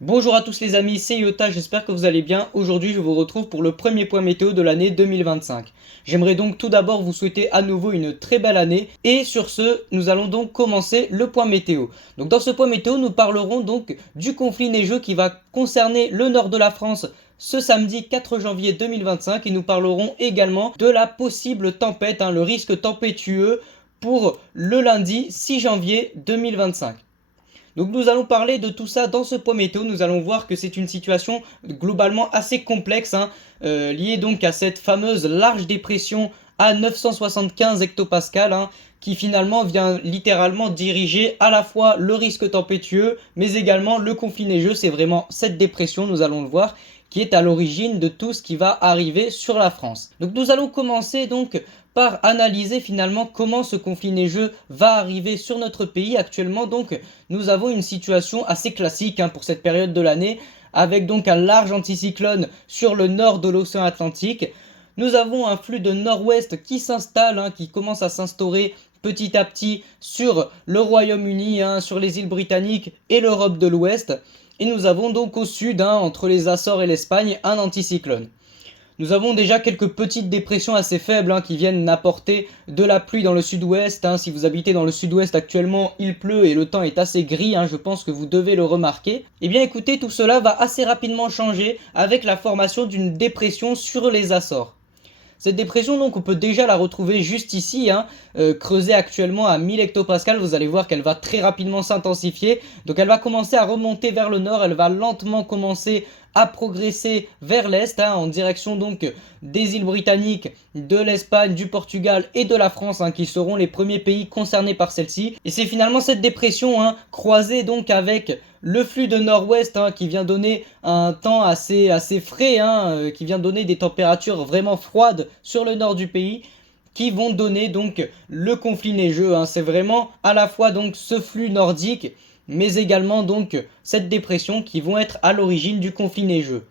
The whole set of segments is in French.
Bonjour à tous les amis, c'est Yota, j'espère que vous allez bien. Aujourd'hui je vous retrouve pour le premier point météo de l'année 2025. J'aimerais donc tout d'abord vous souhaiter à nouveau une très belle année. Et sur ce, nous allons donc commencer le point météo. Donc dans ce point météo, nous parlerons donc du conflit neigeux qui va concerner le nord de la France ce samedi 4 janvier 2025. Et nous parlerons également de la possible tempête, le risque tempétueux pour le lundi 6 janvier 2025. Donc nous allons parler de tout ça dans ce point météo. Nous allons voir que c'est une situation globalement assez complexe, liée donc à cette fameuse large dépression à 975 hectopascales, qui finalement vient littéralement diriger à la fois le risque tempétueux, mais également le conflit neigeux. C'est vraiment cette dépression, nous allons le voir, qui est à l'origine de tout ce qui va arriver sur la France. Donc nous allons commencer donc par analyser finalement comment ce conflit neigeux va arriver sur notre pays. Actuellement donc nous avons une situation assez classique pour cette période de l'année, avec donc un large anticyclone sur le nord de l'océan Atlantique. Nous avons un flux de nord-ouest qui s'installe, qui commence à s'instaurer petit à petit sur le Royaume-Uni, sur les îles britanniques et l'Europe de l'Ouest. Et nous avons donc au sud, entre les Açores et l'Espagne, un anticyclone. Nous avons déjà quelques petites dépressions assez faibles qui viennent apporter de la pluie dans le sud-ouest. Si vous habitez dans le sud-ouest actuellement, il pleut et le temps est assez gris, je pense que vous devez le remarquer. Eh bien écoutez, tout cela va assez rapidement changer avec la formation d'une dépression sur les Açores. Cette dépression, donc, on peut déjà la retrouver juste ici, creusée actuellement à 1000 hectopascales. Vous allez voir qu'elle va très rapidement s'intensifier. Donc elle va commencer à remonter vers le nord, elle va lentement commencer à progresser vers l'est, en direction donc des îles britanniques, de l'Espagne, du Portugal et de la France, qui seront les premiers pays concernés par celle-ci. Et c'est finalement cette dépression, croisée donc avec le flux de nord-ouest, qui vient donner un temps assez frais, qui vient donner des températures vraiment froides sur le nord du pays, qui vont donner donc le conflit neigeux. C'est vraiment à la fois donc ce flux nordique, mais également donc cette dépression qui vont être à l'origine du conflit neigeux.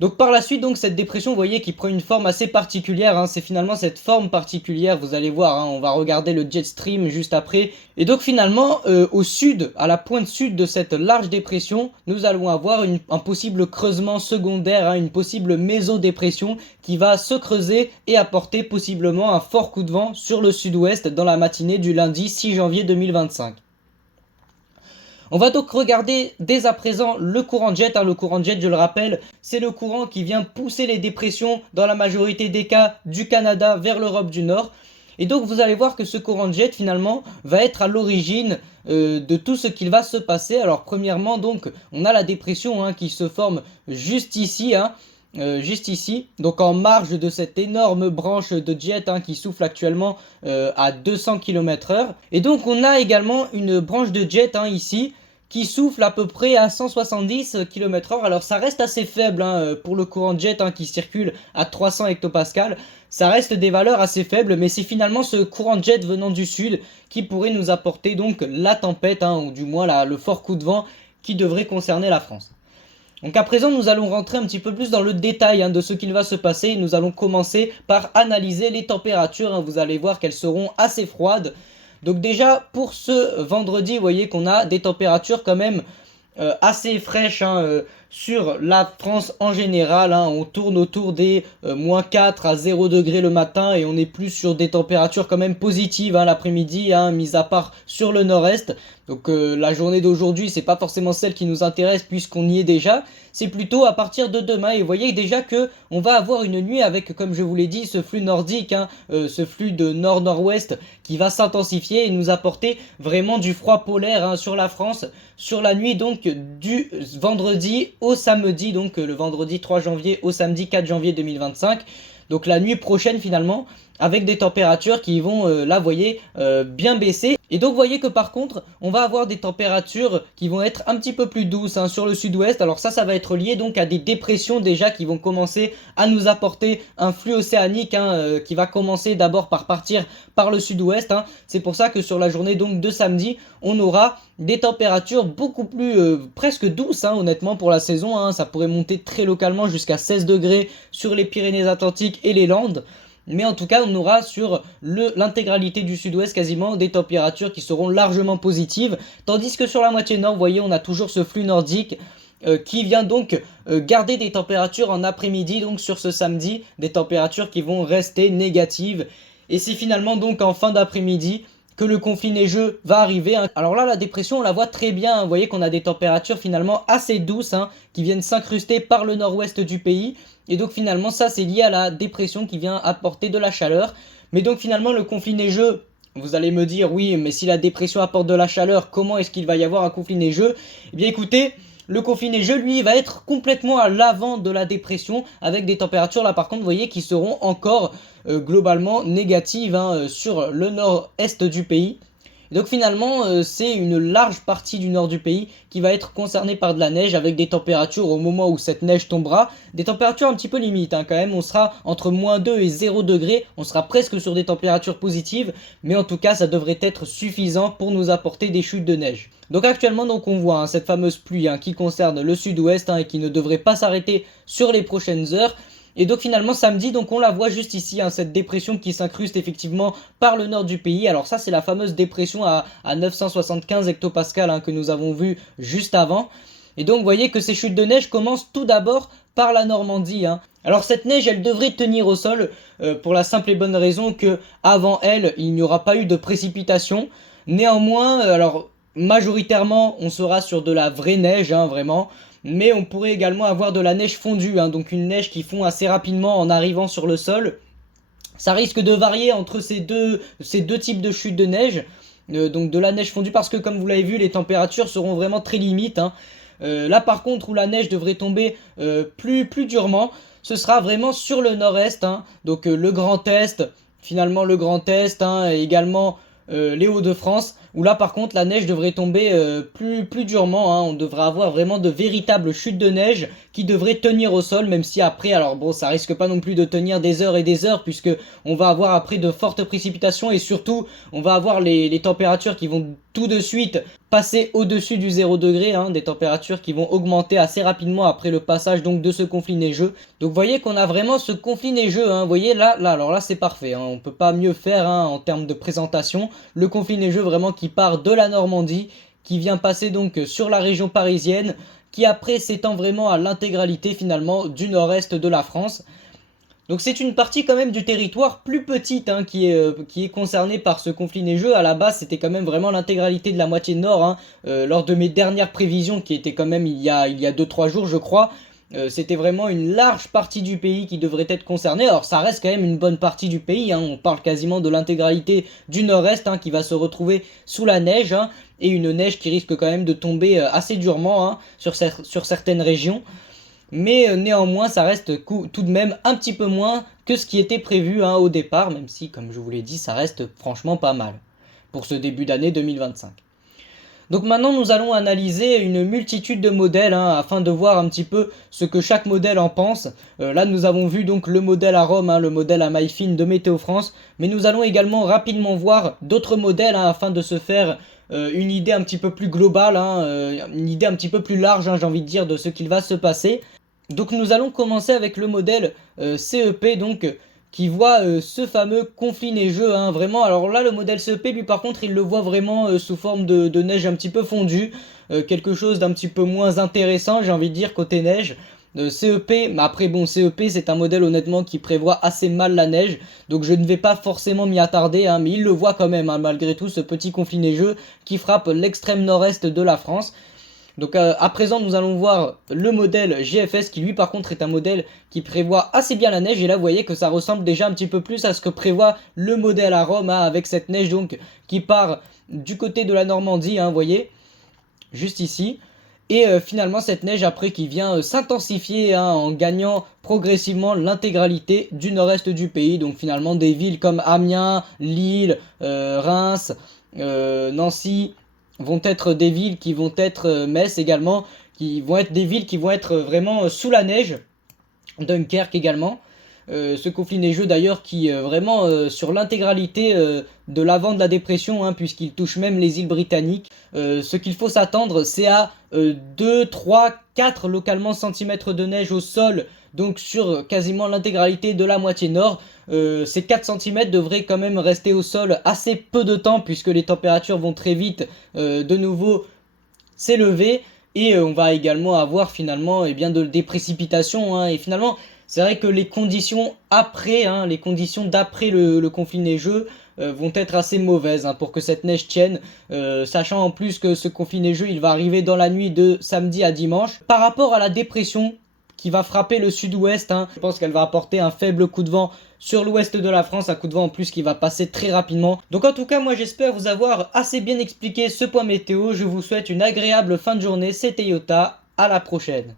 Donc par la suite, donc cette dépression, vous voyez, qui prend une forme assez particulière, c'est finalement cette forme particulière, vous allez voir, on va regarder le jet stream juste après. Et donc finalement, au sud, à la pointe sud de cette large dépression, nous allons avoir un possible creusement secondaire, une possible mésodépression qui va se creuser et apporter possiblement un fort coup de vent sur le sud-ouest dans la matinée du lundi 6 janvier 2025. On va donc regarder dès à présent le courant de jet. Le courant de jet, je le rappelle, c'est le courant qui vient pousser les dépressions dans la majorité des cas du Canada vers l'Europe du Nord. Et donc vous allez voir que ce courant de jet finalement va être à l'origine de tout ce qu'il va se passer. Alors premièrement donc on a la dépression qui se forme juste ici. Juste ici, donc en marge de cette énorme branche de jet qui souffle actuellement à 200 km/h. Et donc on a également une branche de jet ici qui souffle à peu près à 170 km/h. Alors ça reste assez faible pour le courant de jet qui circule à 300 hectopascales. Ça reste des valeurs assez faibles, mais c'est finalement ce courant de jet venant du sud qui pourrait nous apporter donc la tempête, ou du moins le fort coup de vent qui devrait concerner la France. Donc à présent, nous allons rentrer un petit peu plus dans le détail de ce qu'il va se passer. Nous allons commencer par analyser les températures. Vous allez voir qu'elles seront assez froides. Donc déjà, pour ce vendredi, vous voyez qu'on a des températures quand même assez fraîches sur la France en général. On tourne autour des moins 4 à 0 degrés le matin et on est plus sur des températures quand même positives l'après-midi, mis à part sur le nord-est. Donc la journée d'aujourd'hui, c'est pas forcément celle qui nous intéresse puisqu'on y est déjà. C'est plutôt à partir de demain. Et vous voyez déjà que on va avoir une nuit avec, comme je vous l'ai dit, ce flux nordique, ce flux de nord-nord-ouest qui va s'intensifier et nous apporter vraiment du froid polaire sur la France sur la nuit donc du vendredi au samedi, donc le vendredi 3 janvier au samedi 4 janvier 2025. Donc la nuit prochaine finalement, avec des températures qui vont, là, vous voyez, bien baisser. Et donc, vous voyez que par contre, on va avoir des températures qui vont être un petit peu plus douces hein, sur le sud-ouest. Alors ça va être lié donc à des dépressions déjà qui vont commencer à nous apporter un flux océanique hein, qui va commencer d'abord par partir par le sud-ouest. Hein. C'est pour ça que sur la journée donc de samedi, on aura des températures beaucoup plus presque douces hein, honnêtement pour la saison. Hein. Ça pourrait monter très localement jusqu'à 16 degrés sur les Pyrénées-Atlantiques et les Landes. Mais en tout cas, on aura sur l'intégralité du sud-ouest quasiment des températures qui seront largement positives. Tandis que sur la moitié nord, vous voyez, on a toujours ce flux nordique qui vient donc garder des températures en après-midi, donc sur ce samedi, des températures qui vont rester négatives. Et c'est finalement donc en fin d'après-midi que le conflit neigeux va arriver. Hein. Alors là, la dépression, on la voit très bien. Hein. Vous voyez qu'on a des températures finalement assez douces hein, qui viennent s'incruster par le nord-ouest du pays. Et donc finalement, ça c'est lié à la dépression qui vient apporter de la chaleur. Mais donc finalement, le conflit neigeux, vous allez me dire, oui, mais si la dépression apporte de la chaleur, comment est-ce qu'il va y avoir un conflit neigeux? Eh bien écoutez, le conflit neigeux, lui, va être complètement à l'avant de la dépression, avec des températures, là par contre, vous voyez, qui seront encore globalement négatives hein, sur le nord-est du pays. Et donc finalement, c'est une large partie du nord du pays qui va être concernée par de la neige, avec des températures au moment où cette neige tombera, des températures un petit peu limites hein, quand même, on sera entre -2 et 0 degrés, on sera presque sur des températures positives, mais en tout cas ça devrait être suffisant pour nous apporter des chutes de neige. Donc actuellement donc on voit hein, cette fameuse pluie hein, qui concerne le sud-ouest hein, et qui ne devrait pas s'arrêter sur les prochaines heures. Et donc finalement samedi, donc on la voit juste ici, hein, cette dépression qui s'incruste effectivement par le nord du pays. Alors ça c'est la fameuse dépression à 975 hectopascales hein, que nous avons vu juste avant. Et donc vous voyez que ces chutes de neige commencent tout d'abord par la Normandie. Hein. Alors cette neige elle devrait tenir au sol pour la simple et bonne raison que avant elle il n'y aura pas eu de précipitations. Néanmoins, alors majoritairement on sera sur de la vraie neige hein, vraiment. Mais on pourrait également avoir de la neige fondue, hein, donc une neige qui fond assez rapidement en arrivant sur le sol. Ça risque de varier entre ces deux types de chutes de neige, donc de la neige fondue, parce que comme vous l'avez vu, les températures seront vraiment très limites. Hein. Là par contre, où la neige devrait tomber plus durement, ce sera vraiment sur le nord-est, hein, donc le Grand Est, finalement le Grand Est, hein, et également les Hauts-de-France, où là par contre la neige devrait tomber plus durement, hein. On devrait avoir vraiment de véritables chutes de neige qui devraient tenir au sol, même si après, alors bon, ça risque pas non plus de tenir des heures et des heures, puisque on va avoir après de fortes précipitations, et surtout on va avoir les températures qui vont tout de suite passer au-dessus du 0 degré, hein, des températures qui vont augmenter assez rapidement après le passage donc de ce conflit neigeux. Donc vous voyez qu'on a vraiment ce conflit neigeux, hein, vous voyez là, alors là c'est parfait, hein, on peut pas mieux faire hein, en termes de présentation. Le conflit neigeux vraiment qui part de la Normandie, qui vient passer donc sur la région parisienne, qui après s'étend vraiment à l'intégralité finalement du nord-est de la France. Donc c'est une partie quand même du territoire plus petite hein, qui est concernée par ce conflit neigeux. À la base c'était quand même vraiment l'intégralité de la moitié nord. Hein. Lors de mes dernières prévisions qui étaient quand même il y a 2-3 jours je crois, c'était vraiment une large partie du pays qui devrait être concernée. Alors ça reste quand même une bonne partie du pays, hein. On parle quasiment de l'intégralité du nord-est hein, qui va se retrouver sous la neige. Hein, et une neige qui risque quand même de tomber assez durement hein, sur certaines régions. Mais néanmoins ça reste tout de même un petit peu moins que ce qui était prévu hein, au départ, même si comme je vous l'ai dit ça reste franchement pas mal pour ce début d'année 2025. Donc maintenant nous allons analyser une multitude de modèles hein, afin de voir un petit peu ce que chaque modèle en pense. Là nous avons vu donc le modèle à Rome, hein, le modèle à maille fine de Météo France, mais nous allons également rapidement voir d'autres modèles hein, afin de se faire une idée un petit peu plus globale, hein, une idée un petit peu plus large hein, j'ai envie de dire de ce qu'il va se passer. Donc nous allons commencer avec le modèle CEP donc qui voit ce fameux conflit neigeux hein, vraiment. Alors là le modèle CEP lui par contre il le voit vraiment sous forme de neige un petit peu fondue, quelque chose d'un petit peu moins intéressant j'ai envie de dire côté neige. CEP, mais après bon CEP c'est un modèle honnêtement qui prévoit assez mal la neige, donc je ne vais pas forcément m'y attarder hein, mais il le voit quand même hein, malgré tout ce petit conflit neigeux qui frappe l'extrême nord-est de la France. Donc à présent nous allons voir le modèle GFS qui lui par contre est un modèle qui prévoit assez bien la neige, et là vous voyez que ça ressemble déjà un petit peu plus à ce que prévoit le modèle à Rome hein, avec cette neige donc qui part du côté de la Normandie, hein, vous voyez, juste ici. Et finalement cette neige après qui vient s'intensifier hein, en gagnant progressivement l'intégralité du nord-est du pays. Donc finalement des villes comme Amiens, Lille, Reims, Nancy vont être des villes qui vont être Metz également, qui vont être des villes qui vont être vraiment sous la neige. Dunkerque également. Ce conflit neigeux d'ailleurs qui vraiment sur l'intégralité de l'avant de la dépression, hein, puisqu'il touche même les îles britanniques. Ce qu'il faut s'attendre, c'est à 2, 3, 4 localement centimètres de neige au sol, donc sur quasiment l'intégralité de la moitié nord. Ces 4 centimètres devraient quand même rester au sol assez peu de temps, puisque les températures vont très vite de nouveau s'élever. Et on va également avoir finalement des précipitations. Hein, et finalement, c'est vrai que les conditions après, hein, les conditions d'après le conflit neigeux vont être assez mauvaises hein, pour que cette neige tienne. Sachant en plus que ce conflit neigeux, il va arriver dans la nuit de samedi à dimanche. Par rapport à la dépression qui va frapper le sud-ouest, hein, je pense qu'elle va apporter un faible coup de vent sur l'ouest de la France, un coup de vent en plus qui va passer très rapidement. Donc en tout cas, moi j'espère vous avoir assez bien expliqué ce point météo. Je vous souhaite une agréable fin de journée. C'était Yota, à la prochaine.